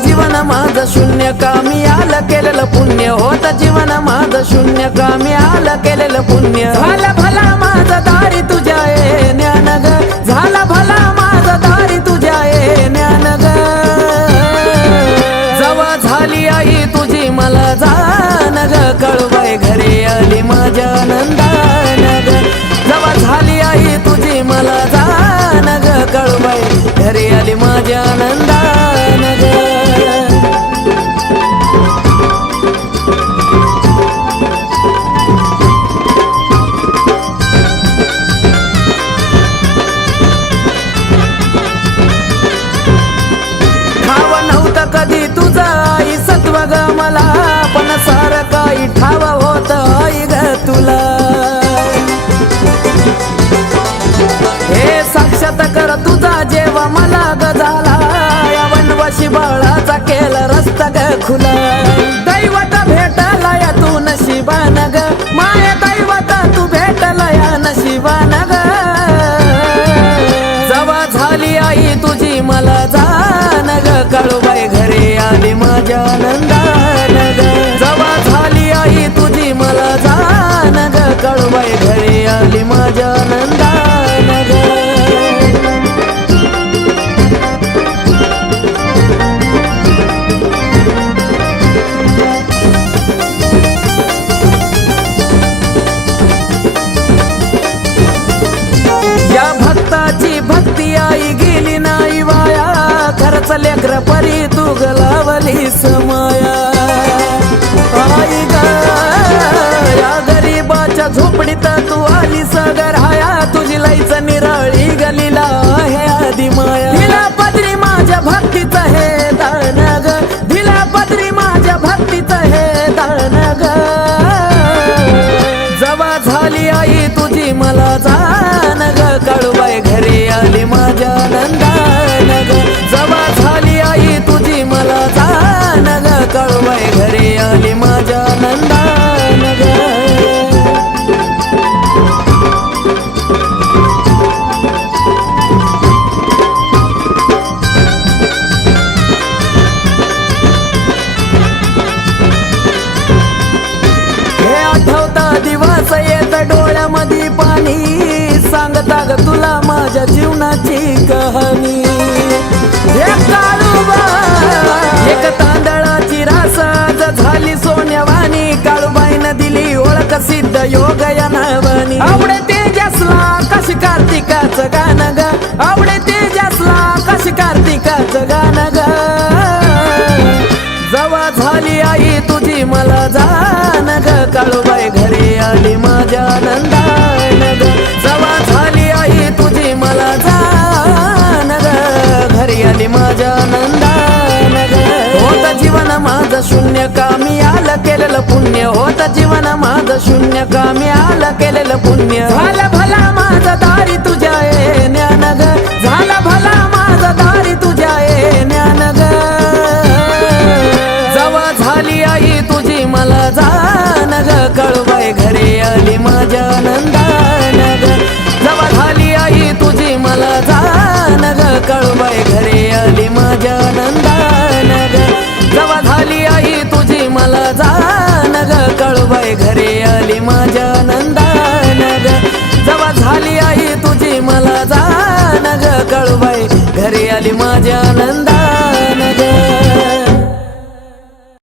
जीवन माझं शून्य का मी आलं केलेलं पुण्य होत जीवन माझं शून्य का मी आलं केलेलं पुण्य झाला भला माझा दारी तुझ्या ज्ञान ग झाला भला माझा दारी तुझ्या ज्ञान ग जवा झाली आई तुझी मला जाण ग कळवाय घरी आली माझ्या आनंदान ग जवा झाली आई तुझी मला जाण ग कळवाय घरी आली माझ्या आनंदान ग कधी तुझा आई सत्व ग मला पण सार काही ठाव होत आई ग तुला हे साक्षात कर तुझा जेव्हा मला ग झाला या वनवाशी बाळाचा केला रस्ता ग खुला दैवत भेटला या तू नशिबान ग माया दैवत तू भेटला या नशिबान ग जवा झाली आई तुझी मला जाण ग कळवाय घरी आली माझ्या आनंदान ग जवा झाली आई तुझी मला जाण ग कळवाय घरी आली माझ्या आनंदान ग या भक्ताची भक्ती आई गेली नाही वाया खरच लेकर परी तू गलावली समाया आई ग या गरीबाच्या झोपडीत तू आली सगर हाया तुझी लईच निराळी गलीला हे आधी माया दिला पदरी माझ्या भक्तीच हे दान ग दिला पदरी माझ्या भक्तीच हे दान ग जवा झाली आई तुझी मला जाण ग कळवाय घरी आली माझ्या आनंदान ग जवा झाली आई तुझी मला जाण ग कळवाय घरी आली माझ्या आनंदान ग हे आठवता दिवस येत डोळ्यामध्ये पाणी सांगता ग तुला माझ्या जीवनाची कहाणी एक तांदळाची रास झाली सोन्यावानी काळूबाईनं दिली ओळख सिद्ध योग या नावानी आवडे तेजसला कशी कार्तिकाचं गाणं ग आवडे तेजसला कशी कार्तिकाचं गाणं ग जवा झाली आई तुझी मला जाण ग काळूबाई घरी आली माझ्या आनंदान ग जवा झाली आई तुझी मला जाण ग घरी आली माझ्या आनंदान ग होत जीवन माझं शून्य का मी आलं केलेलं पुण्य होत जीवन माझं शून्य का मी आलं केलेलं पुण्य झालं भला माझा दारी तुझ्या ज्ञान ग झाला भला माझा दारी तुझ्या ज्ञान ग जवा झाली आई तुझी मला जाण ग कळवाय घरी आली माझ्या आनंदान ग जवा झाली आई तुझी मला जाण ग कळवाय घरी आली माझ्या आनंदान ग जवा झाली आई तुझी मला जाण ग कळवाय घरी आली माझ्या आनंदान ग जवा झाली आई तुझी मला जाण ग कळवाय घरी आली माझ्या आनंदान